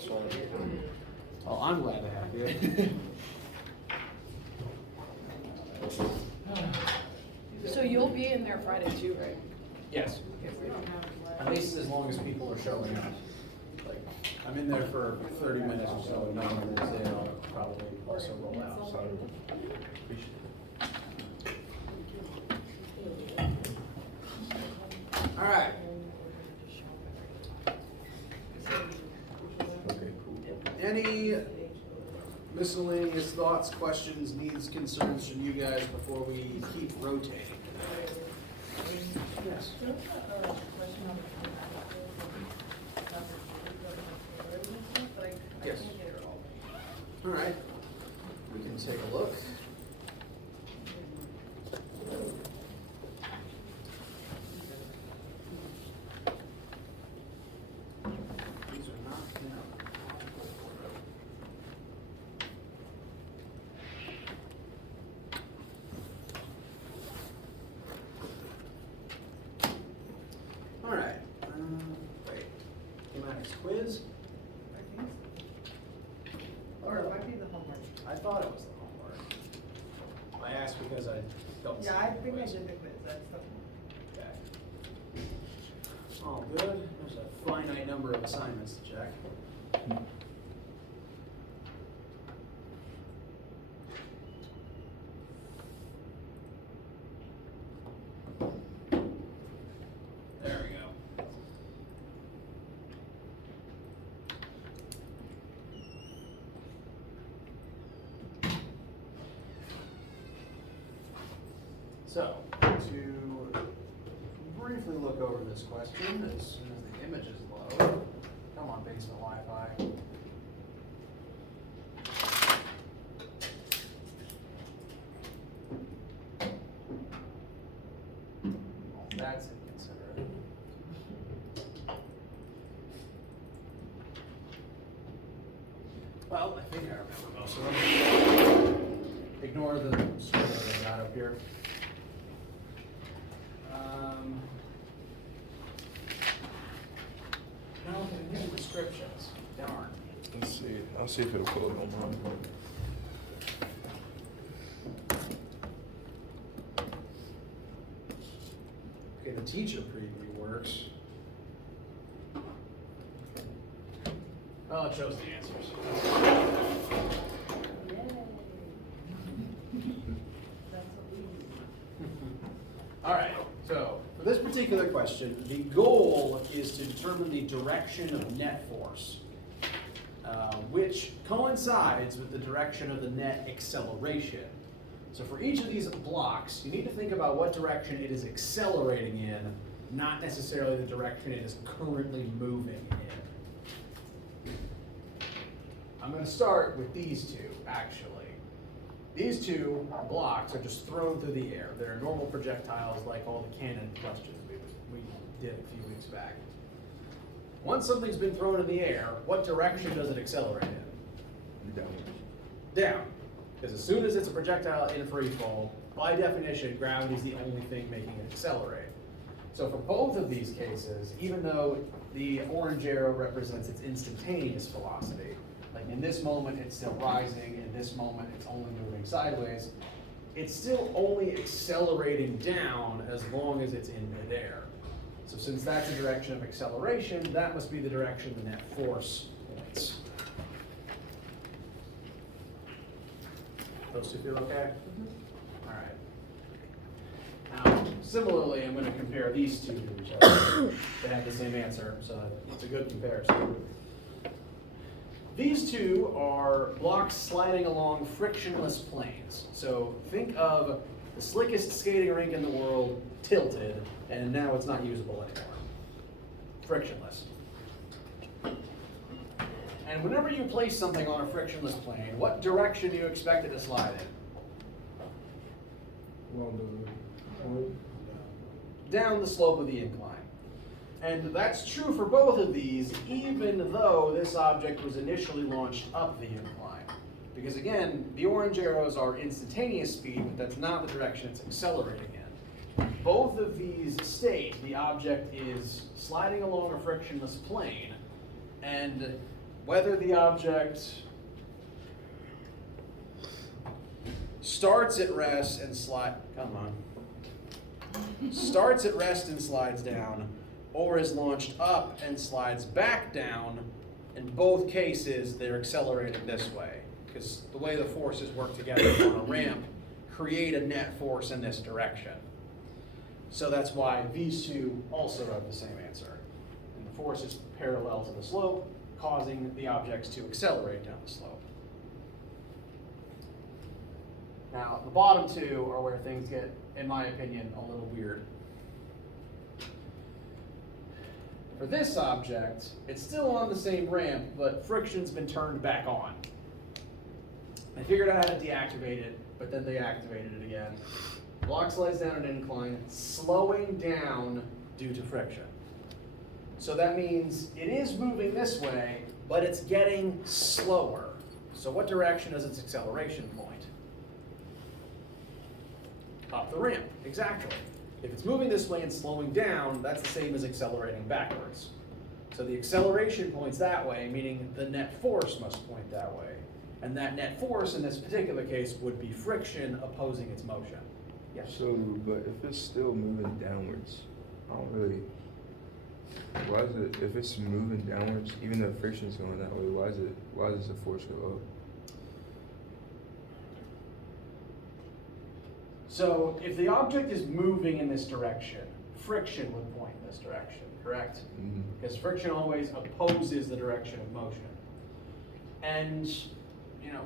Oh, I'm glad to have you. So you'll be in there Friday too, right? Yes. At least as long as people are showing up. Like, I'm in there for 30 minutes or so, and 9 minutes in, I'll probably also roll out, so. Appreciate it. All right. Okay, cool. Any miscellaneous thoughts, questions, needs, concerns from you guys before we keep rotating? Yes. Yes. All right. We can take a look. These are not enough. All right. Wait. Thematics quiz. I think so. Or it might be the homework. I thought it was the homework. I asked because I don't see Yeah, I the think I quiz. did the quiz, that's the homework. Okay. All good. There's a finite number of assignments to check. There we go. So, to briefly look over this question as soon as the images load. Come on, basement Wi-Fi. Well, that's inconsiderate. Well, I think I remember most of them. Ignore the sort that I got up here. No, they didn't get prescriptions. Darn. Let's see. I'll see if it'll pull it online. Okay, the teacher preview works. Oh, it shows the answers. All right, so for this particular question, the goal is to determine the direction of net force, which coincides with the direction of the net acceleration. So for each of these blocks, you need to think about what direction it is accelerating in, not necessarily the direction it is currently moving in. I'm going to start with these two, actually. These two blocks are just thrown through the air. They're normal projectiles like all the cannon questions we did a few weeks back. Once something's been thrown in the air, what direction does it accelerate in? Down. Down. Because as soon as it's a projectile in free fall, by definition, gravity is the only thing making it accelerate. So for both of these cases, even though the orange arrow represents its instantaneous velocity, like in this moment it's still rising, in this moment it's only moving sideways, it's still only accelerating down as long as it's in midair. So since that's the direction of acceleration, that must be the direction the net force points. Those two feel okay? All right. Now, similarly, I'm going to compare these two to each other. They have the same answer, so it's a good comparison. These two are blocks sliding along frictionless planes. So think of the slickest skating rink in the world tilted, and now it's not usable anymore. Frictionless. And whenever you place something on a frictionless plane, what direction do you expect it to slide in? Down the slope of the incline. And that's true for both of these, even though this object was initially launched up the incline. Because again, the orange arrows are instantaneous speed, but that's not the direction it's accelerating in. Both of these state the object is sliding along a frictionless plane, and whether the object starts at rest and starts at rest and slides down, or is launched up and slides back down. In both cases, they're accelerating this way, because the way the forces work together on a ramp create a net force in this direction. So that's why these two also have the same answer. And the force is parallel to the slope, causing the objects to accelerate down the slope. Now, the bottom two are where things get, in my opinion, a little weird. For this object, it's still on the same ramp, but friction's been turned back on. I figured out how to deactivate it, but then they activated it again. Block slides down an incline, slowing down due to friction. So that means it is moving this way, but it's getting slower. So what direction is its acceleration point? Up the ramp, exactly. If it's moving this way and slowing down, that's the same as accelerating backwards. So the acceleration points that way, meaning the net force must point that way. And that net force in this particular case would be friction opposing its motion. Yes? So, but if it's still moving downwards, I don't really, why is it, if it's moving downwards, even though friction's going that way, why does the force go up? So if the object is moving in this direction, friction would point in this direction, correct? Mm-hmm. Because friction always opposes the direction of motion. And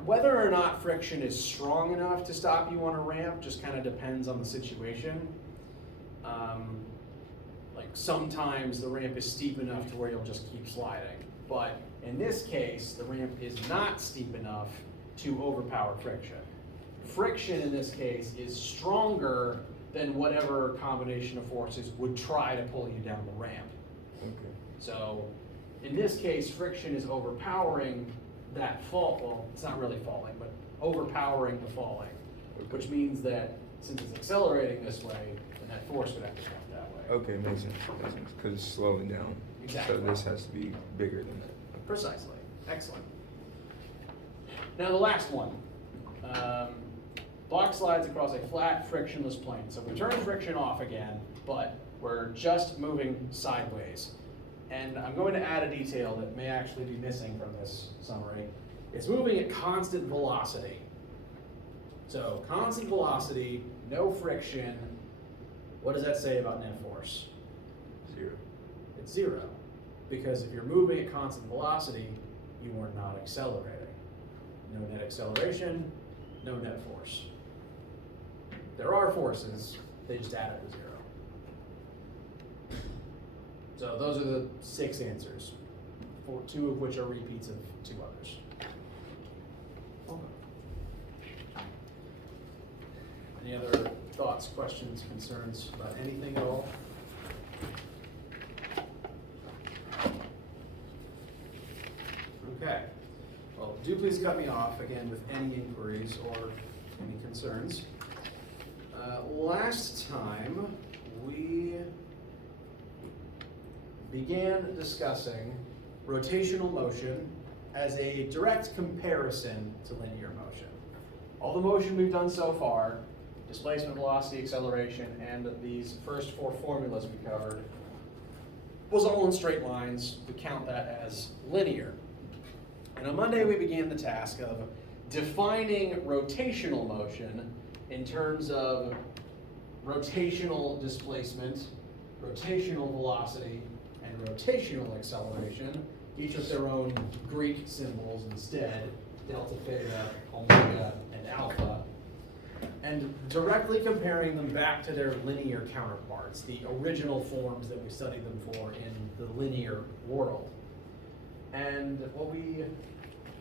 whether or not friction is strong enough to stop you on a ramp just kind of depends on the situation. Like sometimes the ramp is steep enough to where you'll just keep sliding. But in this case, the ramp is not steep enough to overpower friction. Friction in this case is stronger than whatever combination of forces would try to pull you down the ramp. Okay. So in this case, friction is overpowering that fall. Well, it's not really falling, but overpowering the falling, which means that since it's accelerating this way, then that force would have to come that way. Okay, makes sense. Because it's slowing down. Exactly. So this has to be bigger than that. Precisely. Excellent. Now the last one. Block slides across a flat, frictionless plane. So we turn friction off again, but we're just moving sideways. And I'm going to add a detail that may actually be missing from this summary. It's moving at constant velocity. So constant velocity, no friction. What does that say about net force? 0. It's 0. Because if you're moving at constant velocity, you are not accelerating. No net acceleration, no net force. There are forces, they just add up to 0. So those are the 6 answers, 2 of which are repeats of 2 others. Okay. Any other thoughts, questions, concerns about anything at all? Okay. Well, do please cut me off again with any inquiries or any concerns. Last time we began discussing rotational motion as a direct comparison to linear motion. All the motion we've done so far, displacement, velocity, acceleration, and these first 4 formulas we covered, was all in straight lines. We count that as linear. And on Monday we began the task of defining rotational motion in terms of rotational displacement, rotational velocity, and rotational acceleration, each with their own Greek symbols instead, delta, theta, omega, and alpha, and directly comparing them back to their linear counterparts, the original forms that we studied them for in the linear world. And what we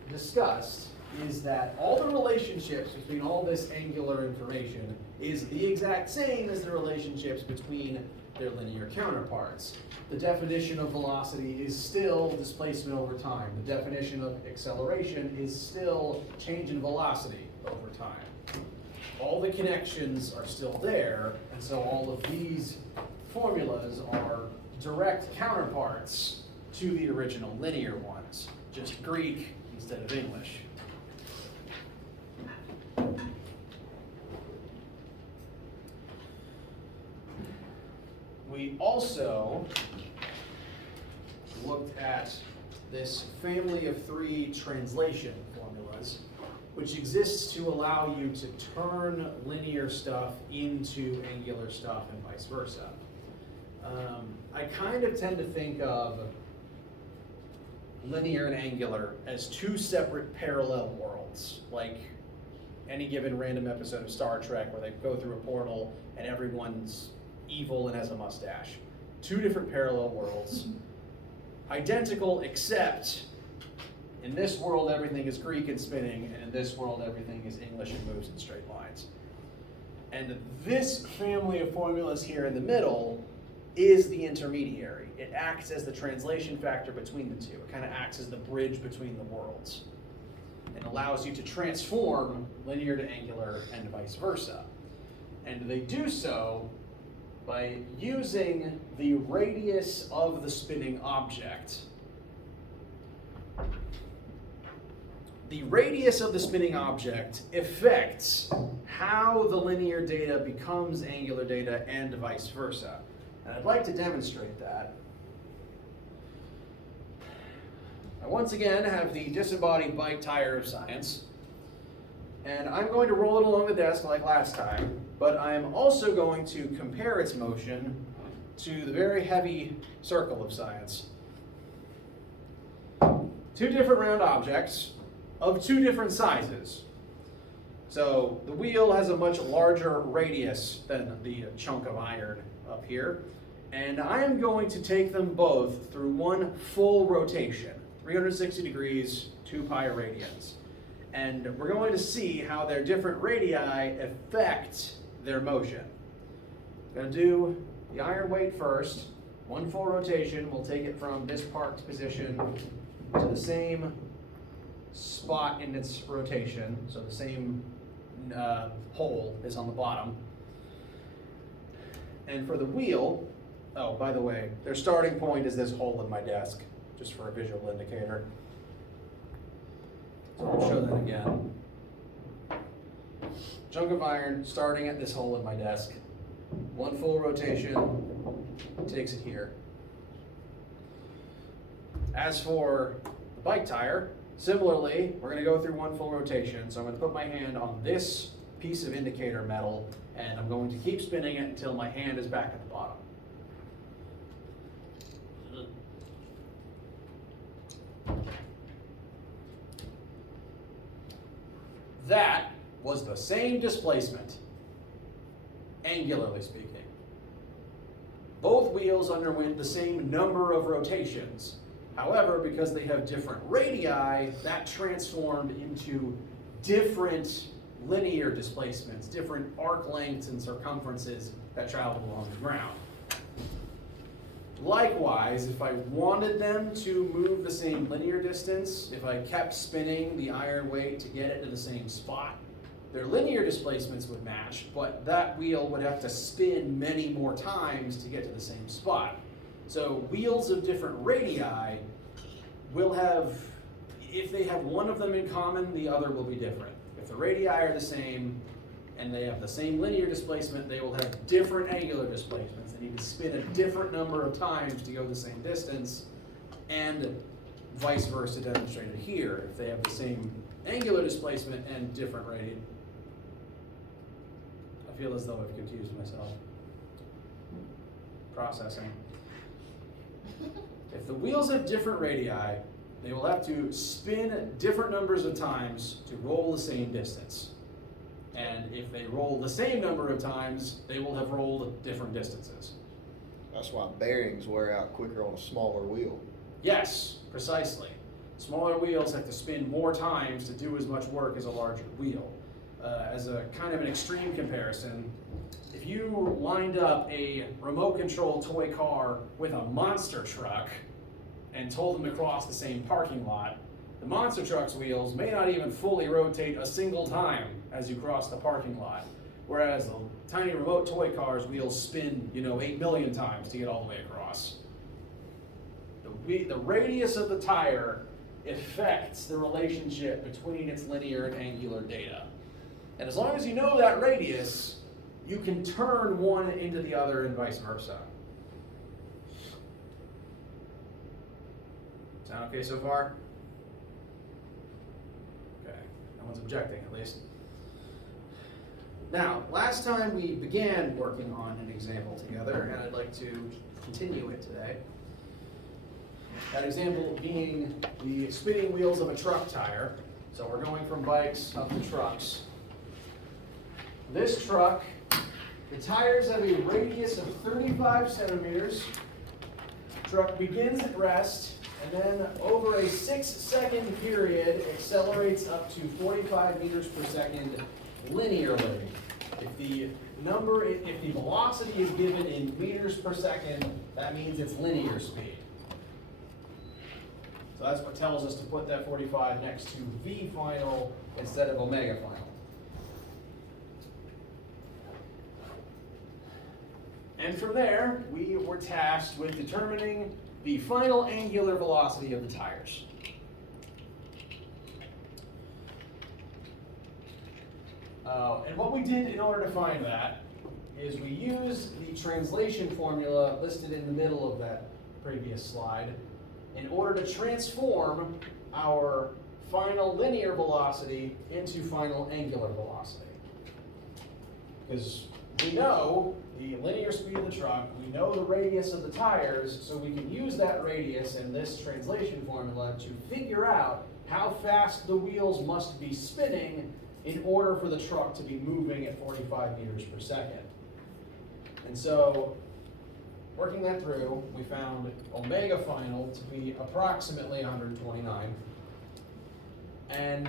discussed is that all the relationships between all this angular information is the exact same as the relationships between their linear counterparts. The definition of velocity is still displacement over time. The definition of acceleration is still change in velocity over time. All the connections are still there, and so all of these formulas are direct counterparts to the original linear ones, just Greek instead of English. We also looked at this family of 3 translation formulas, which exists to allow you to turn linear stuff into angular stuff and vice versa. I kind of tend to think of linear and angular as 2 separate parallel worlds, like any given random episode of Star Trek where they go through a portal and everyone's evil and has a mustache. 2 different parallel worlds, identical except in this world everything is Greek and spinning, and in this world everything is English and moves in straight lines. And this family of formulas here in the middle is the intermediary. It acts as the translation factor between the 2. It kind of acts as the bridge between the worlds. It allows you to transform linear to angular and vice versa. And they do so by using the radius of the spinning object. The radius of the spinning object affects how the linear data becomes angular data and vice versa. And I'd like to demonstrate that. I once again have the disembodied bike tire of science, and I'm going to roll it along the desk like last time, but I'm also going to compare its motion to the very heavy circle of science. 2 different round objects of 2 different sizes. So the wheel has a much larger radius than the chunk of iron up here, and I am going to take them both through 1 full rotation, 360 degrees, 2 pi radians. And we're going to see how their different radii affect their motion. I'm going to do the iron weight first. 1 full rotation, we'll take it from this parked position to the same spot in its rotation, so the same hole is on the bottom. And for the wheel, oh, by the way, their starting point is this hole in my desk, just for a visual indicator. So I'll show that again. Chunk of iron starting at this hole in my desk. 1 full rotation takes it here. As for the bike tire, similarly, we're going to go through 1 full rotation. So I'm going to put my hand on this piece of indicator metal, and I'm going to keep spinning it until my hand is back at the bottom. That was the same displacement, angularly speaking. Both wheels underwent the same number of rotations. However, because they have different radii, that transformed into different linear displacements, different arc lengths and circumferences that traveled along the ground. Likewise, if I wanted them to move the same linear distance, if I kept spinning the iron weight to get it to the same spot, their linear displacements would match, but that wheel would have to spin many more times to get to the same spot. So wheels of different radii will have, if they have one of them in common, the other will be different. If the radii are the same and they have the same linear displacement, they will have different angular displacements. They need to spin a different number of times to go the same distance, and vice versa demonstrated here. If they have the same angular displacement and different radii. I feel as though I've confused myself. Processing. If the wheels have different radii, they will have to spin different numbers of times to roll the same distance. And if they roll the same number of times, they will have rolled different distances. That's why bearings wear out quicker on a smaller wheel. Yes, precisely. Smaller wheels have to spin more times to do as much work as a larger wheel. As a kind of an extreme comparison, if you lined up a remote control toy car with a monster truck and told them to cross the same parking lot, the monster truck's wheels may not even fully rotate a single time as you cross the parking lot, whereas the tiny remote toy car's wheels spin, 8 million times to get all the way across. The radius of the tire affects the relationship between its linear and angular data. And as long as you know that radius, you can turn one into the other and vice versa. Sound okay so far? Okay, no one's objecting at least. Now, last time we began working on an example together, and I'd like to continue it today. That example being the spinning wheels of a truck tire. So we're going from bikes up to trucks. This truck, the tires have a radius of 35 centimeters. Truck begins at rest, and then over a 6-second period accelerates up to 45 meters per second linearly. If the velocity is given in meters per second, that means it's linear speed. So that's what tells us to put that 45 next to V final instead of omega final. And from there, we were tasked with determining the final angular velocity of the tires. And what we did in order to find that is we used the translation formula listed in the middle of that previous slide in order to transform our final linear velocity into final angular velocity. Because we know the linear speed of the truck, we know the radius of the tires, so we can use that radius in this translation formula to figure out how fast the wheels must be spinning in order for the truck to be moving at 45 meters per second. And so, working that through, we found omega final to be approximately 129. And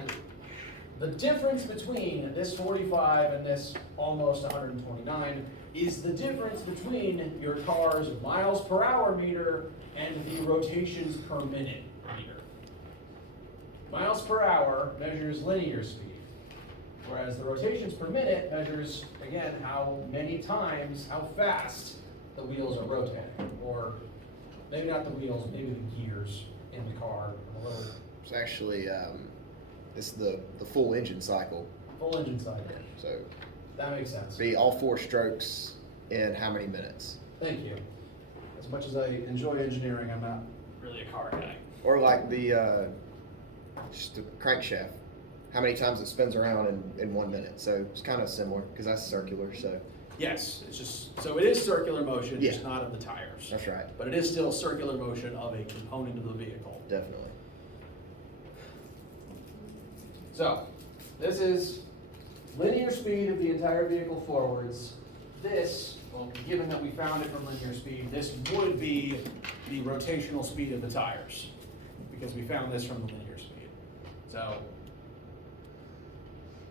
the difference between this 45 and this almost 129 is the difference between your car's miles per hour meter and the rotations per minute meter. Miles per hour measures linear speed, whereas the rotations per minute measures, again, how many times, how fast the wheels are rotating. Or maybe not the wheels, maybe the gears in the car. It's actually, it's the full engine cycle. Full engine cycle. So That makes sense. be all 4 strokes in how many minutes? Thank you. As much as I enjoy engineering, I'm not really a car guy. Or like the just the crankshaft, how many times it spins around in 1 minute. So it's kind of similar because that's circular. So Yes, it's just, so it is circular motion, just Yeah. not of the tires. that's right, But it is still circular motion of a component of the vehicle. definitely. So, this is linear speed of the entire vehicle forwards. This, well, given that we found it from linear speed, this would be the rotational speed of the tires, because we found this from the linear speed. So,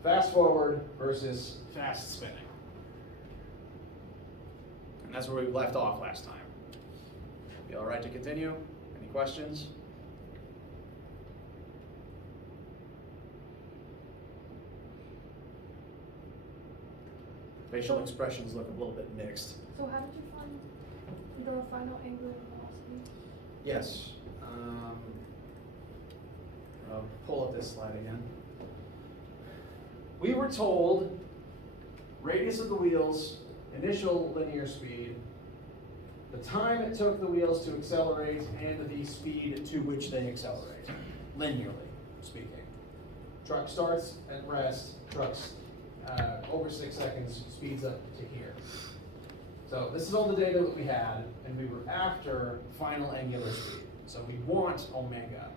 fast forward versus fast spinning. And that's where we left off last time. Be all right to continue? Any questions? Facial expressions look a little bit mixed. So how did you find the final angular velocity? Yes. I'll pull up this slide again. We were told radius of the wheels, initial linear speed, the time it took the wheels to accelerate, and the speed to which they accelerate, linearly speaking. Truck starts at rest, truck's over 6 seconds speeds up to here. So this is all the data that we had, and we were after final angular speed. So we want omega.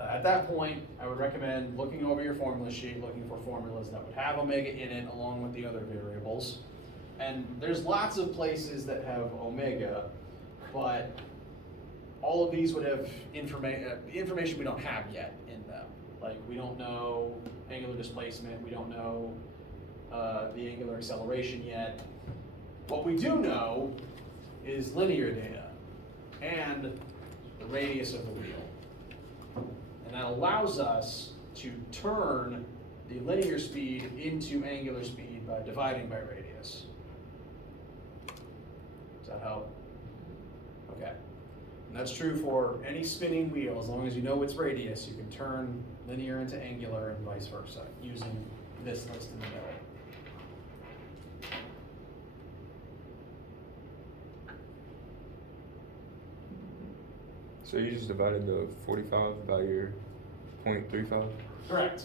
At that point, I would recommend looking over your formula sheet, looking for formulas that would have omega in it along with the other variables. And there's lots of places that have omega, but all of these would have information we don't have yet in them. Like, we don't know angular displacement, we don't know the angular acceleration yet. What we do know is linear data and the radius of the wheel. And that allows us to turn the linear speed into angular speed by dividing by radius. Does that help? Okay. And that's true for any spinning wheel. As long as you know its radius, you can turn linear into angular and vice versa using this list in the middle. So you just divided the 45 by your 0.35? Correct.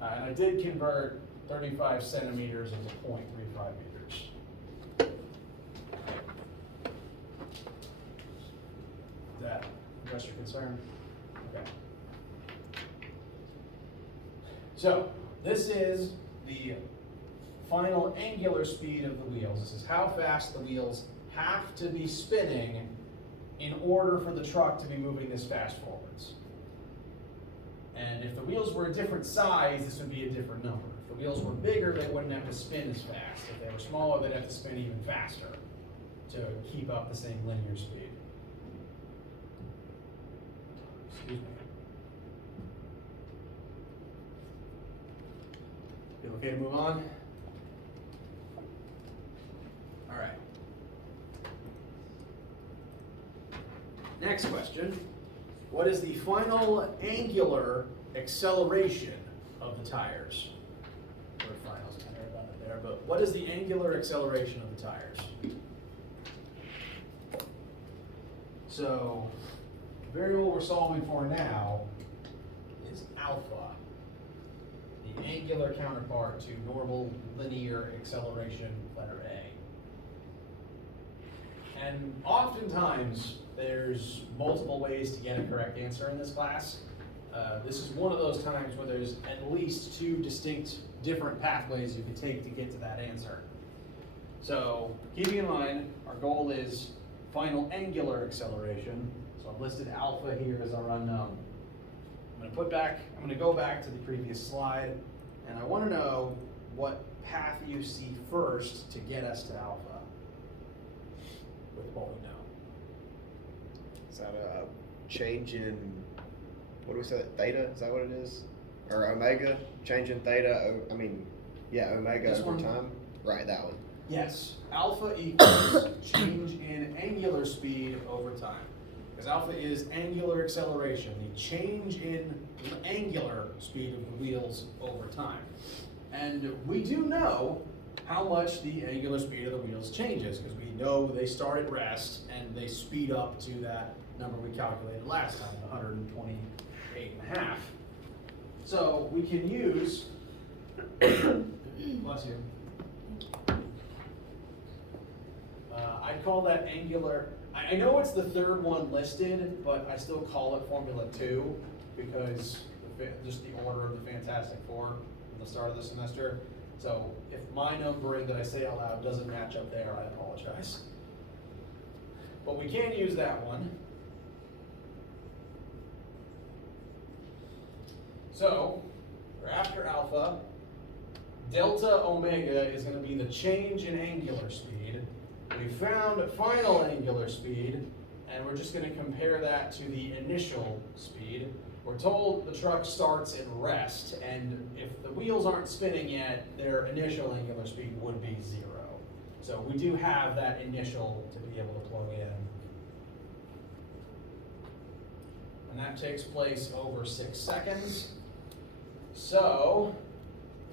And I did convert 35 centimeters into 0.35 meters. Does that address your concern? Okay. So, this is the final angular speed of the wheels. This is how fast the wheels have to be spinning in order for the truck to be moving this fast forwards. And if the wheels were a different size, this would be a different number. If the wheels were bigger, they wouldn't have to spin as fast. If they were smaller, they'd have to spin even faster to keep up the same linear speed. Excuse me. Feel okay to move on? All right. Next question. What is the final angular acceleration of the tires? Or finals, I heard about it there, but what is the angular acceleration of the tires? So, the variable we're solving for now is alpha, the angular counterpart to normal linear acceleration, letter A. And oftentimes, there's multiple ways to get a correct answer in this class. This is one of those times where there's at least two distinct different pathways you can take to get to that answer. So keeping in mind, our goal is final angular acceleration. So I've listed alpha here as our unknown. I'm going to go back to the previous slide, and I want to know what path you see first to get us to alpha with what we know. Is that a change in, what do we say, theta? Is that what it is? Or omega? Change in theta, omega This over one? time? Right, that one. Yes, alpha equals change in angular speed over time. Because alpha is angular acceleration, the change in angular speed of the wheels over time. And we do know how much the angular speed of the wheels changes, because we know they start at rest and they speed up to that number we calculated last time, 128.5. So we can use, bless you. I'd call that angular, I know it's the third one listed, but I still call it Formula 2 because just the order of the Fantastic Four at the start of the semester. So if my numbering that I say out loud doesn't match up there, I apologize. But we can use that one. So, for after alpha, delta omega is going to be the change in angular speed. We found final angular speed, and we're just going to compare that to the initial speed. We're told the truck starts at rest, and if the wheels aren't spinning yet, their initial angular speed would be 0. So we do have that initial to be able to plug in. And that takes place over 6 seconds. So,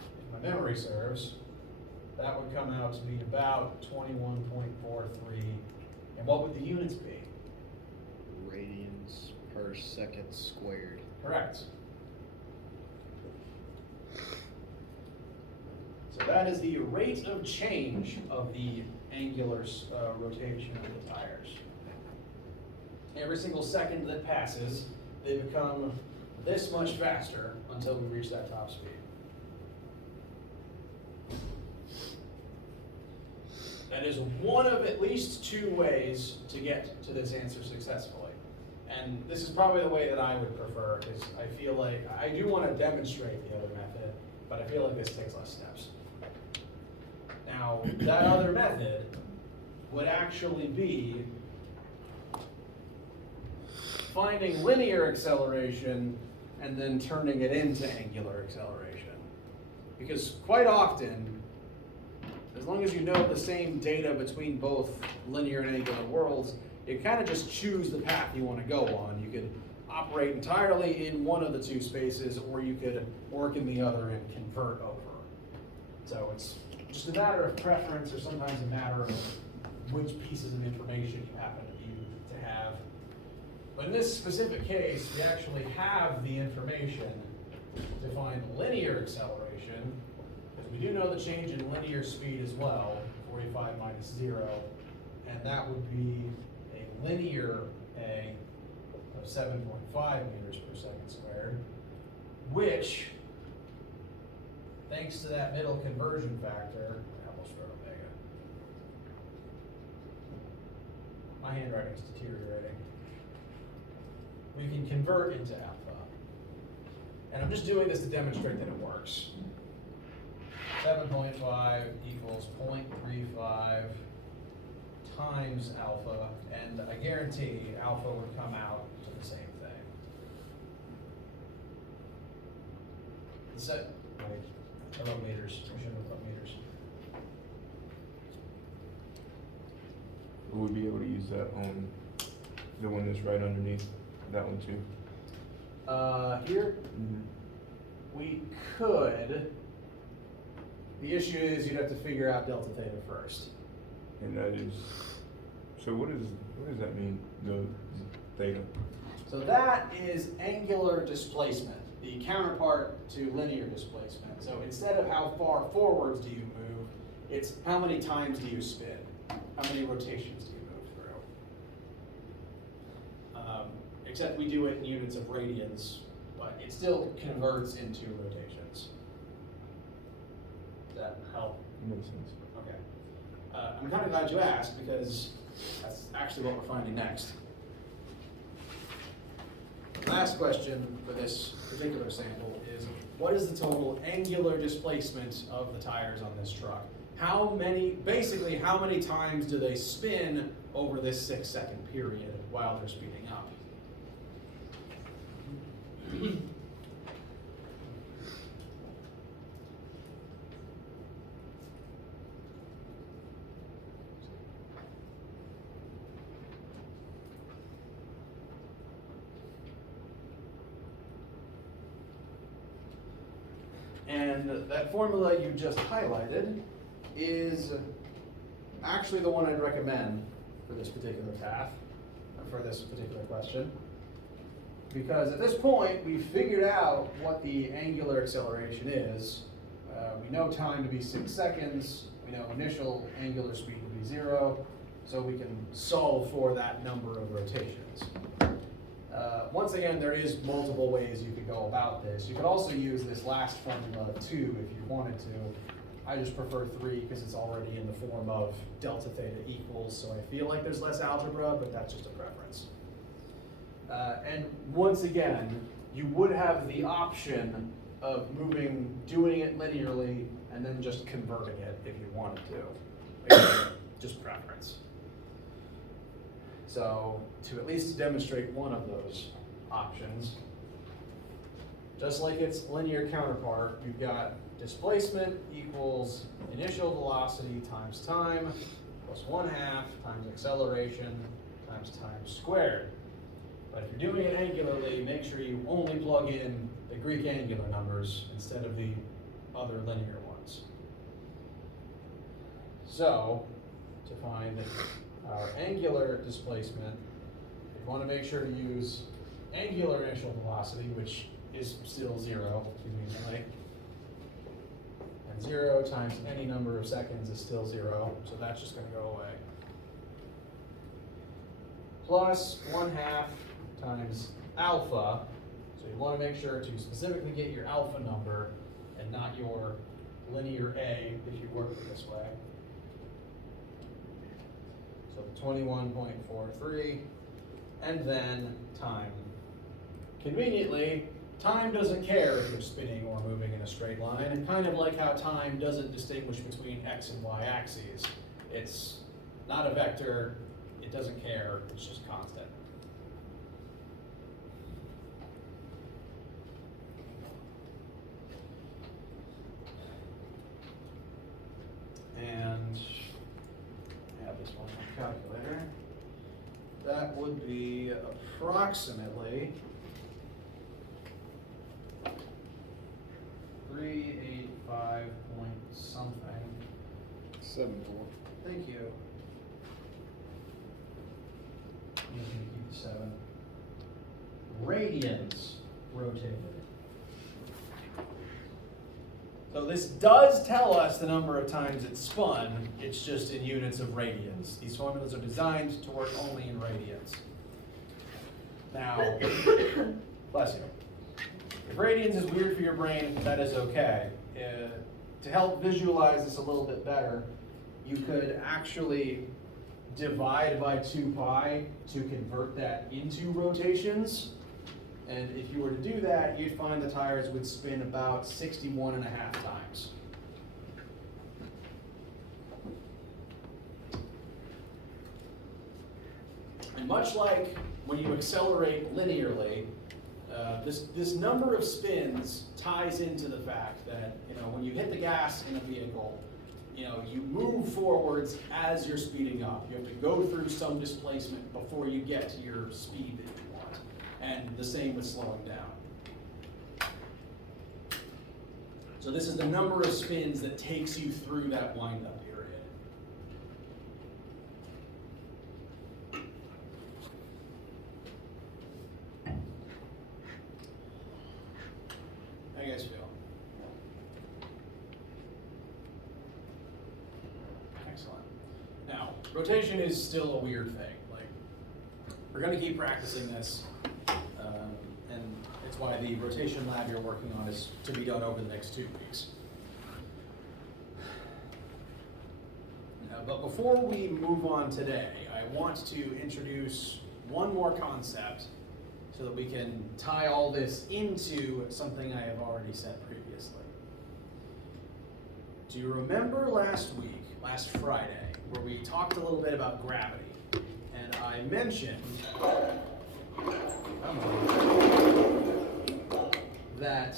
if my memory serves, that would come out to be about 21.43. And what would the units be? Radians per second squared. Correct. So that is the rate of change of the angular rotation of the tires. Every single second that passes, they become this much faster until we reach that top speed. That is one of at least 2 ways to get to this answer successfully. And this is probably the way that I would prefer, because I feel like I do want to demonstrate the other method, but I feel like this takes less steps. Now, that other method would actually be finding linear acceleration and then turning it into angular acceleration. Because quite often, as long as you know the same data between both linear and angular worlds, you kind of just choose the path you want to go on. You could operate entirely in one of the two spaces, or you could work in the other and convert over. So it's just a matter of preference, or sometimes a matter of which pieces of information you happen to have. But in this specific case, we actually have the information to find linear acceleration, because we do know the change in linear speed as well, 45 minus 0, and that would be a linear A of 7.5 meters per second squared, which, thanks to that middle conversion factor, I almost wrote omega. My handwriting is deteriorating. We can convert into alpha. And I'm just doing this to demonstrate that it works. 7.5 equals 0.35 times alpha, and I guarantee alpha would come out to the same thing. I wrote meters. I shouldn't have wrote meters. Would we be able to use that on the one that's right underneath that one too? Here, Mm-hmm. we could. The issue is you'd have to figure out delta theta first. And that is, so what does that mean, the theta? So that is angular displacement, the counterpart to linear displacement. So instead of how far forwards do you move, it's how many times do you spin, how many rotations do you move through. Except we do it in units of radians, but it still converts into rotations. Does that help? Makes sense. Okay. I'm kind of glad you asked, because that's actually what we're finding next. The last question for this particular sample is, what is the total angular displacement of the tires on this truck? Basically, how many times do they spin over this 6-second period while they're speeding up? And that formula you just highlighted is actually the one I'd recommend for this particular path, or for this particular question. Because at this point, we've figured out what the angular acceleration is. We know time to be 6 seconds. We know initial angular speed to be 0. So we can solve for that number of rotations. Once again, there is multiple ways you could go about this. You could also use this last formula 2 if you wanted to. I just prefer 3 because it's already in the form of delta theta equals, so I feel like there's less algebra, but that's just a preference. And once again, you would have the option of doing it linearly, and then just converting it if you wanted to. Again, just preference. So, to at least demonstrate one of those options, just like its linear counterpart, you've got displacement equals initial velocity times time plus 1/2 times acceleration times time squared. But if you're doing it angularly, make sure you only plug in the Greek angular numbers instead of the other linear ones. So, to find our angular displacement, we want to make sure to use angular initial velocity, which is still 0, conveniently. And 0 times any number of seconds is still 0, so that's just going to go away. Plus 1/2 times alpha, so you want to make sure to specifically get your alpha number and not your linear A if you work it this way. So 21.43, and then time. Conveniently, time doesn't care if you're spinning or moving in a straight line, and kind of like how time doesn't distinguish between x and y axes. It's not a vector, it doesn't care, it's just constant. And I have this one on my calculator. would be approximately 385 point something. 7.4. Thank you. I'm just gonna keep the 7. Radians rotated. So this does tell us the number of times it's spun, it's just in units of radians. These formulas are designed to work only in radians. Now, bless you. If radians is weird for your brain, that is okay. To help visualize this a little bit better, you could actually divide by 2 pi to convert that into rotations. And if you were to do that, you'd find the tires would spin about 61.5 times. And much like when you accelerate linearly, this number of spins ties into the fact that, when you hit the gas in a vehicle, you move forwards as you're speeding up. You have to go through some displacement before you get to your speed that you want. And the same with slowing down. So this is the number of spins that takes you through that wind-up period. How you guys feel? Excellent. Now, rotation is still a weird thing. We're going to keep practicing this, and it's why the rotation lab you're working on is to be done over the next 2 weeks. But before we move on today, I want to introduce one more concept so that we can tie all this into something I have already said previously. Do you remember last Friday, where we talked a little bit about gravity? And I mentioned that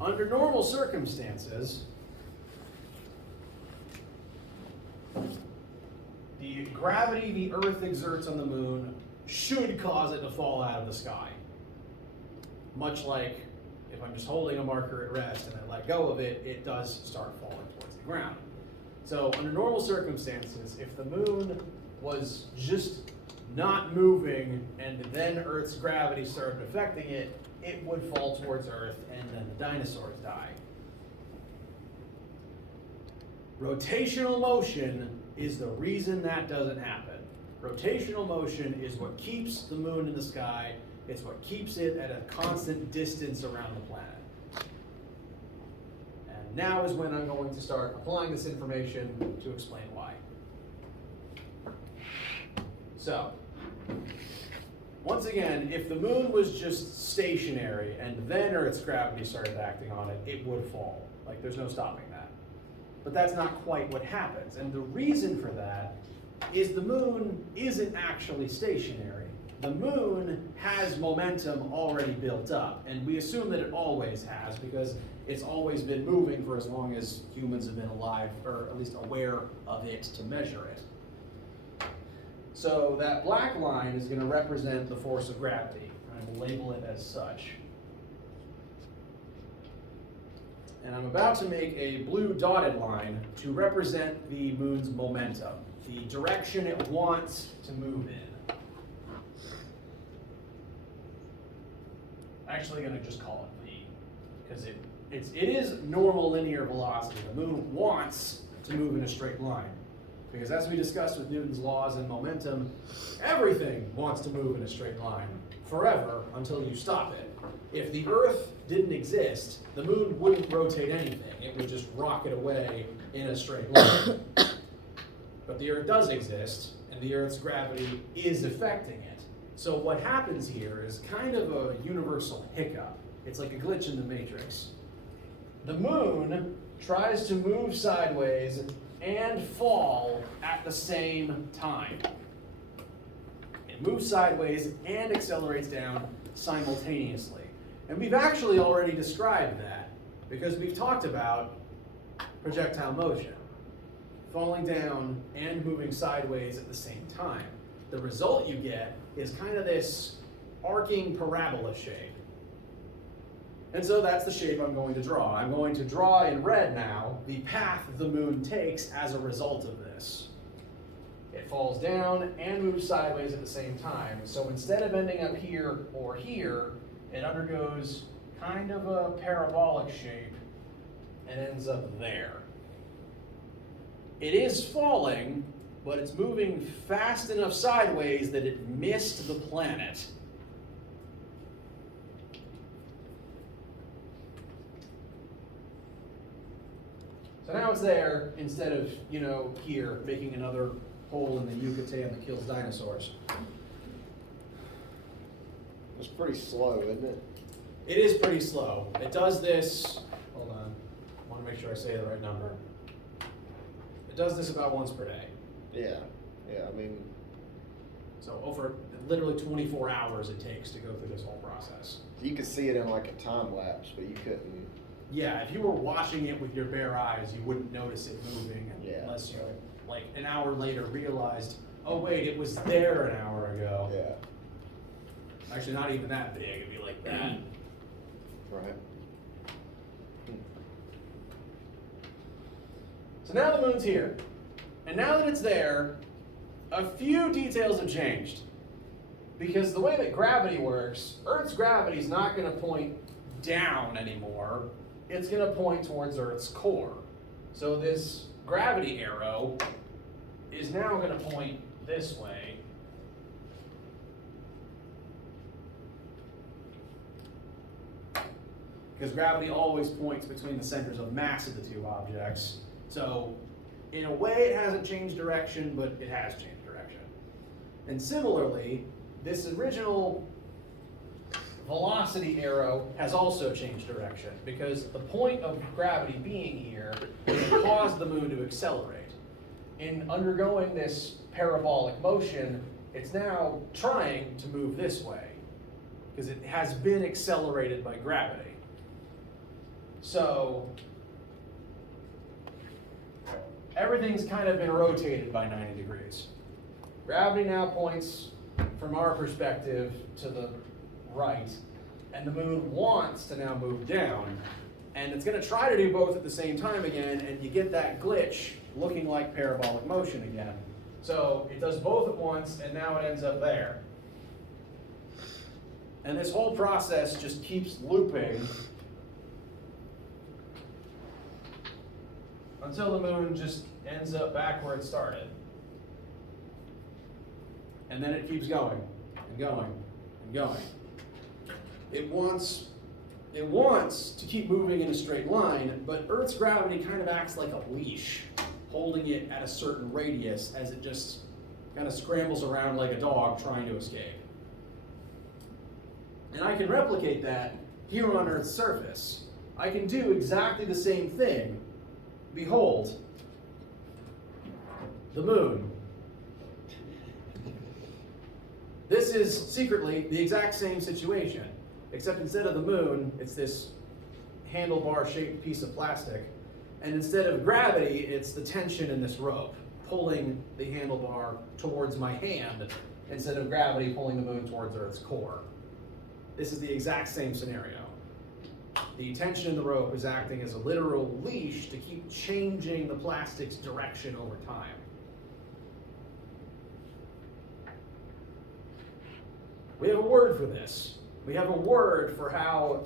under normal circumstances, the gravity the Earth exerts on the moon should cause it to fall out of the sky. Much like if I'm just holding a marker at rest and I let go of it, it does start falling towards the ground. So under normal circumstances, if the moon was just not moving and then Earth's gravity started affecting it, it would fall towards Earth and then the dinosaurs die. Rotational motion is the reason that doesn't happen. Rotational motion is what keeps the moon in the sky. It's what keeps it at a constant distance around the planet. And now is when I'm going to start applying this information to explain why. So, once again, if the moon was just stationary and then Earth's gravity started acting on it, it would fall. Like, there's no stopping that. But that's not quite what happens. And the reason for that is the moon isn't actually stationary. The moon has momentum already built up, and we assume that it always has because it's always been moving for as long as humans have been alive, or at least aware of it to measure it. So that black line is going to represent the force of gravity. I will label it as such. And I'm about to make a blue dotted line to represent the moon's momentum, the direction it wants to move in. I'm actually going to just call it V, because it is normal linear velocity. The moon wants to move in a straight line. Because as we discussed with Newton's laws and momentum, everything wants to move in a straight line forever until you stop it. If the Earth didn't exist, the moon wouldn't rotate anything. It would just rocket away in a straight line. But the Earth does exist, and the Earth's gravity is affecting it. So what happens here is kind of a universal hiccup. It's like a glitch in the matrix. The moon tries to move sideways and fall at the same time. It moves sideways and accelerates down simultaneously. And we've actually already described that because we've talked about projectile motion, falling down and moving sideways at the same time. the result you get is kind of this arcing parabola shape. And so that's the shape I'm going to draw. I'm going to draw in red now the path the moon takes as a result of this. It falls down and moves sideways at the same time. So instead of ending up here or here, it undergoes kind of a parabolic shape and ends up there. It is falling, but it's moving fast enough sideways that it missed the planet. So now it's there instead of, here, making another hole in the Yucatan that kills dinosaurs. It's pretty slow, isn't it? It is pretty slow. It does this, hold on, I want to make sure I say the right number. It does this about once per day. Yeah, I mean, So over literally 24 hours it takes to go through this whole process. you could see it in like a time lapse, but you couldn't. Yeah, if you were watching it with your bare eyes, you wouldn't notice it moving Yeah. unless you, like, an hour later realized, oh wait, it was there an hour ago. Yeah, Actually, not even that big, it'd be like that. right. So now the moon's here. And now that it's there, a few details have changed. Because the way that gravity works, Earth's gravity is not going to point down anymore. It's going to point towards Earth's core. So this gravity arrow is now going to point this way. Because gravity always points between the centers of mass of the two objects. So in a way it hasn't changed direction, but it has changed direction. And similarly, this original velocity arrow has also changed direction, because the point of gravity being here caused the moon to accelerate. In undergoing this parabolic motion, it's now trying to move this way, because it has been accelerated by gravity. So everything's kind of been rotated by 90 degrees. Gravity now points, from our perspective, to the right, and the moon wants to now move down. And it's going to try to do both at the same time again, and you get that glitch looking like parabolic motion again. So it does both at once, and now it ends up there. And this whole process just keeps looping until the moon just ends up back where it started. And then it keeps going, and going, and going. It wants to keep moving in a straight line, but Earth's gravity kind of acts like a leash, holding it at a certain radius as it just kind of scrambles around like a dog trying to escape. And I can replicate that here on Earth's surface. I can do exactly the same thing. Behold, the moon. This is secretly the exact same situation, except instead of the moon, it's this handlebar-shaped piece of plastic. And instead of gravity, it's the tension in this rope, pulling the handlebar towards my hand, instead of gravity pulling the moon towards Earth's core. This is the exact same scenario. The tension in the rope is acting as a literal leash to keep changing the plastic's direction over time. We have a word for this. We have a word for how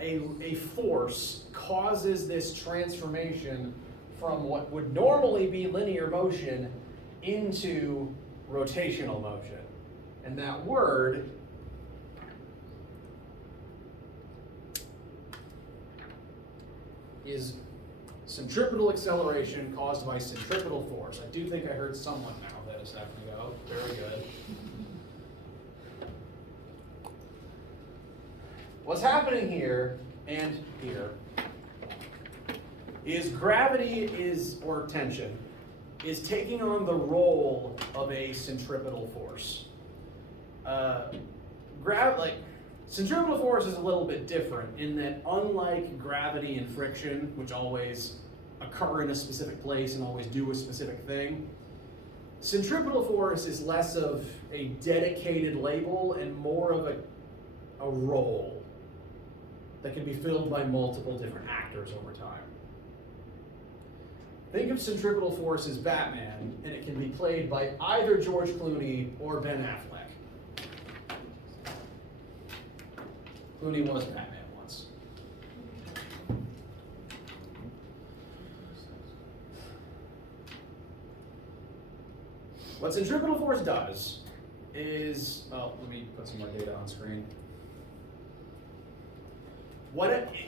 a force causes this transformation from what would normally be linear motion into rotational motion. And that word is centripetal acceleration caused by centripetal force. I do think I heard someone mouth that a second ago. Very good. What's happening here and here is gravity or tension is taking on the role of a centripetal force. Centripetal force is a little bit different in that, unlike gravity and friction, which always occur in a specific place and always do a specific thing, Centripetal force is less of a dedicated label and more of a role that can be filled by multiple different actors over time. Think of centripetal force as Batman, and it can be played by either George Clooney or Ben Affleck. Clooney was Batman once. What centripetal force does is, let me put some more data on screen.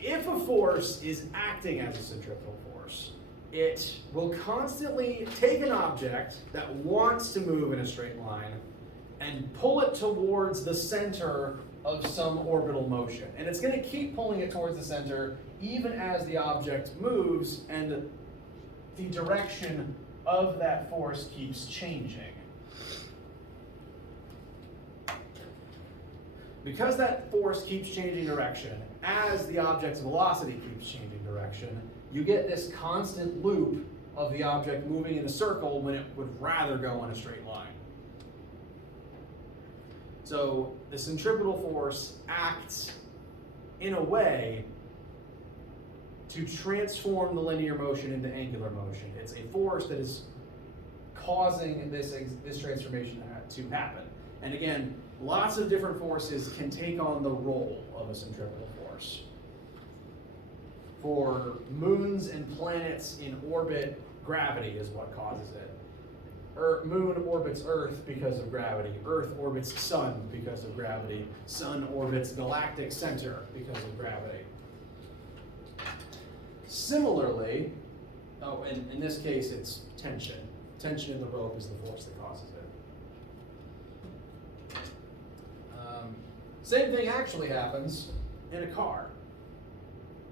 If a force is acting as a centripetal force, it will constantly take an object that wants to move in a straight line and pull it towards the center of some orbital motion. And it's going to keep pulling it towards the center even as the object moves and the direction of that force keeps changing. Because that force keeps changing direction, as the object's velocity keeps changing direction, you get this constant loop of the object moving in a circle when it would rather go in a straight line. So the centripetal force acts in a way to transform the linear motion into angular motion. It's a force that is causing this transformation to happen. And again, lots of different forces can take on the role of a centripetal force. For moons and planets in orbit, gravity is what causes it. Moon orbits Earth because of gravity. Earth orbits Sun because of gravity. Sun orbits galactic center because of gravity. Similarly, and in this case it's tension. Tension in the rope is the force that causes it. Same thing actually happens in a car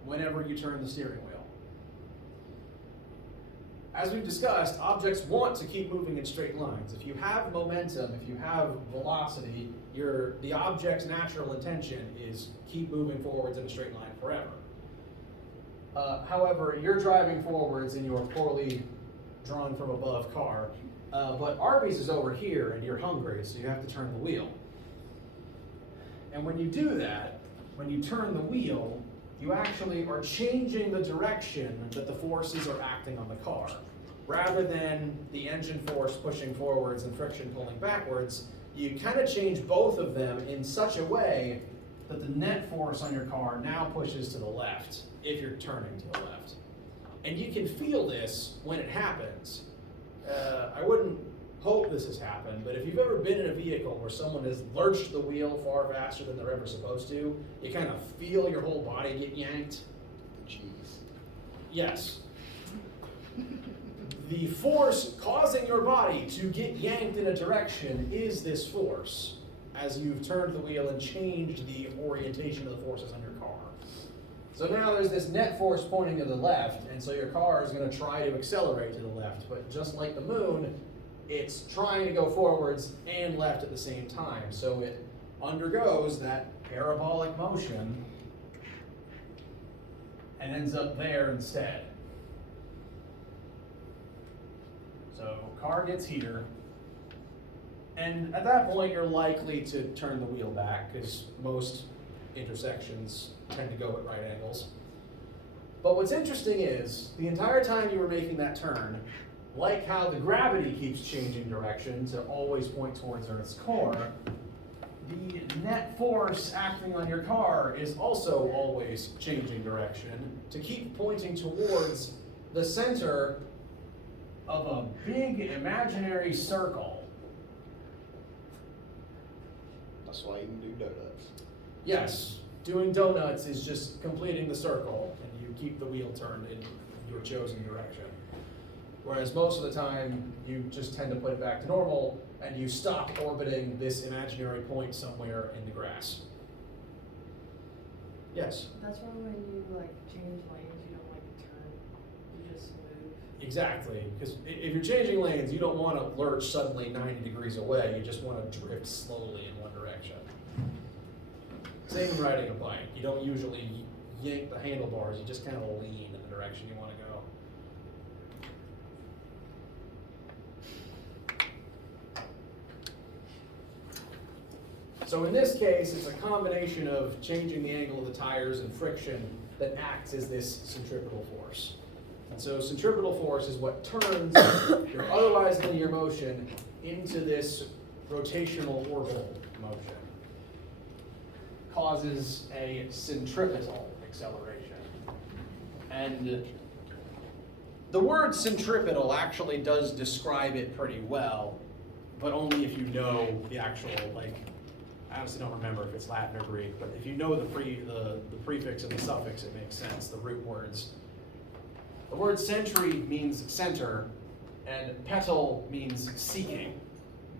whenever you turn the steering wheel. As we've discussed, objects want to keep moving in straight lines. If you have momentum, if you have velocity, the object's natural intention is keep moving forwards in a straight line forever. However, you're driving forwards in your poorly drawn from above car, but Arby's is over here and you're hungry, so you have to turn the wheel. And when you do that, when you turn the wheel, you actually are changing the direction that the forces are acting on the car. Rather than the engine force pushing forwards and friction pulling backwards, you kind of change both of them in such a way that the net force on your car now pushes to the left, if you're turning to the left. And you can feel this when it happens. I wouldn't hope this has happened, but if you've ever been in a vehicle where someone has lurched the wheel far faster than they're ever supposed to, you kind of feel your whole body get yanked. Jeez. Yes. The force causing your body to get yanked in a direction is this force, as you've turned the wheel and changed the orientation of the forces on your car. So now there's this net force pointing to the left, and so your car is going to try to accelerate to the left, but just like the moon, it's trying to go forwards and left at the same time. So it undergoes that parabolic motion and ends up there instead. So car gets here, and at that point you're likely to turn the wheel back because most intersections tend to go at right angles. But what's interesting is, the entire time you were making that turn, like how the gravity keeps changing direction to always point towards Earth's core, the net force acting on your car is also always changing direction to keep pointing towards the center of a big imaginary circle. That's why you can do donuts. Yes, doing donuts is just completing the circle, and you keep the wheel turned in your chosen direction. Whereas most of the time, you just tend to put it back to normal, and you stop orbiting this imaginary point somewhere in the grass. Yes? That's why when you change lanes, you don't turn, you just move. Exactly, because if you're changing lanes, you don't want to lurch suddenly 90 degrees away, you just want to drift slowly in one direction. Same in riding a bike. You don't usually yank the handlebars, you just kind of lean in the direction you want to go. So in this case, it's a combination of changing the angle of the tires and friction that acts as this centripetal force. And so centripetal force is what turns your otherwise linear motion into this rotational orbital motion. Causes a centripetal acceleration. And the word centripetal actually does describe it pretty well, but only if you know the actual, like, I honestly don't remember if it's Latin or Greek, but if you know the prefix and the suffix, it makes sense, the root words. The word centri means center, and petal means seeking.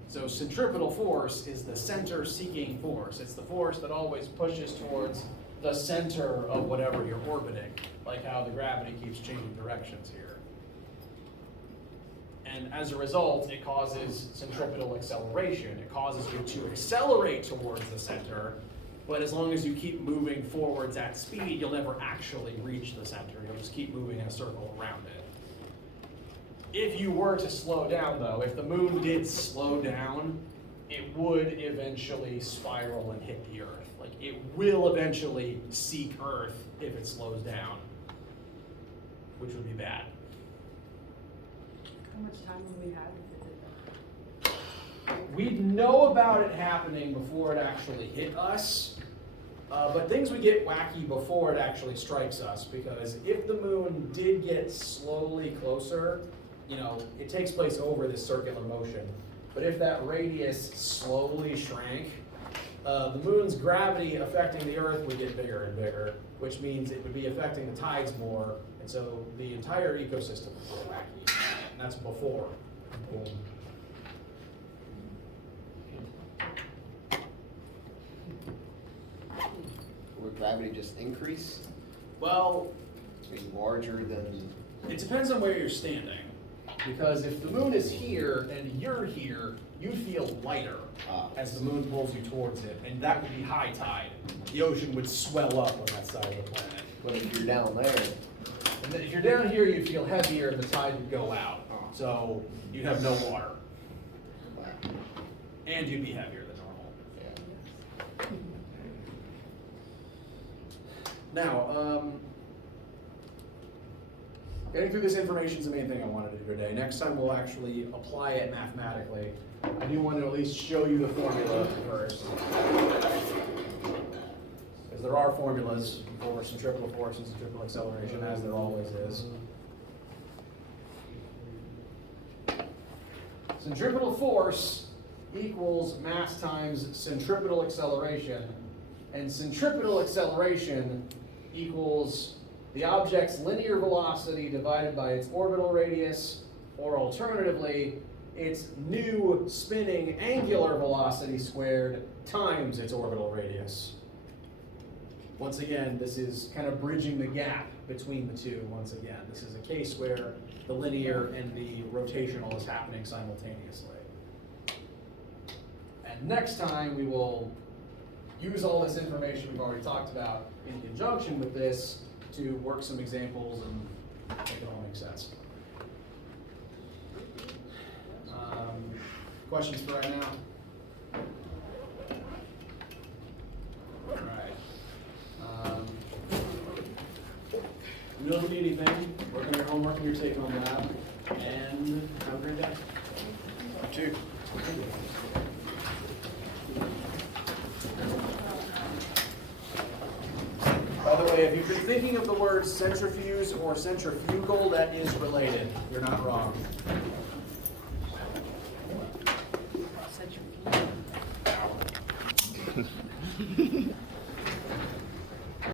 So centripetal force is the center-seeking force. It's the force that always pushes towards the center of whatever you're orbiting, like how the gravity keeps changing directions here. And as a result, it causes centripetal acceleration. It causes you to accelerate towards the center, but as long as you keep moving forwards at speed, you'll never actually reach the center. You'll just keep moving in a circle around it. If you were to slow down, though, if the moon did slow down, it would eventually spiral and hit the Earth. Like, it will eventually seek Earth if it slows down, which would be bad. How much time would we have if it did that? We'd know about it happening before it actually hit us, but things would get wacky before it actually strikes us, because if the moon did get slowly closer, you know, it takes place over this circular motion. But if that radius slowly shrank, the moon's gravity affecting the Earth would get bigger and bigger, which means it would be affecting the tides more, and so the entire ecosystem would get wacky. And that's before. Boom. Would gravity just increase? Well, Be larger than. it depends on where you're standing. Because if the moon is here and you're here, you feel lighter as the moon pulls you towards it, and that would be high tide. The ocean would swell up on that side of the planet. But if you're down there, And then if you're down here, you'd feel heavier and the tide would go out. So you'd have no water. And you'd be heavier than normal. yeah. Now, getting through this information is the main thing I wanted to do today. Next time we'll actually apply it mathematically. I do want to at least show you the formula first. Because there are formulas for centripetal force and centripetal acceleration, as there always is. Centripetal force equals mass times centripetal acceleration, and centripetal acceleration equals the object's linear velocity divided by its orbital radius, or alternatively, its new spinning angular velocity squared times its orbital radius. Once again, this is kind of bridging the gap between the two. Once again, this is a case where the linear and the rotational is happening simultaneously. And next time we will use all this information we've already talked about in conjunction with this to work some examples and make it all make sense. Questions for right now? All right. You don't need anything. Work on your homework and your take-home lab, and have a great day. You too. By the way, if you've been thinking of the word centrifuge or centrifugal, that is related. You're not wrong. Centrifuge.